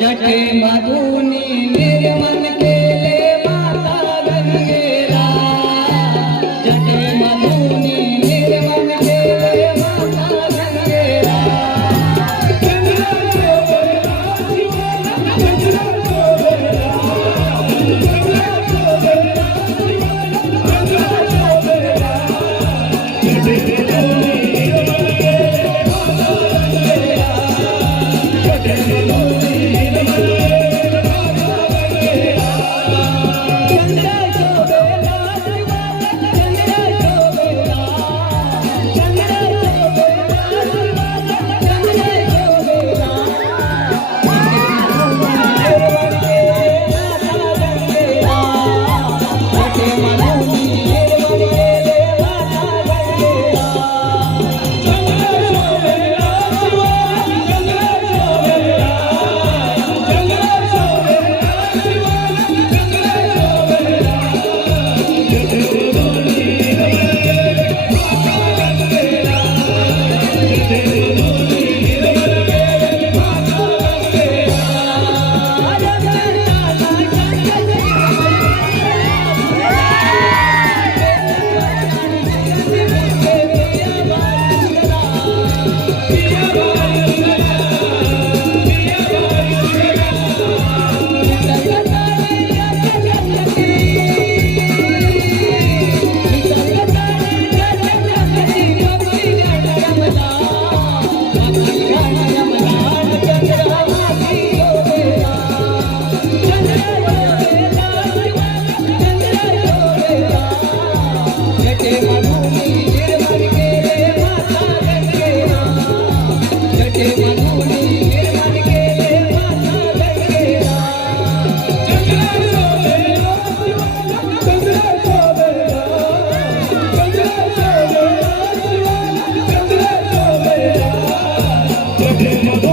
જઠે મધુની નિર્મન Come on.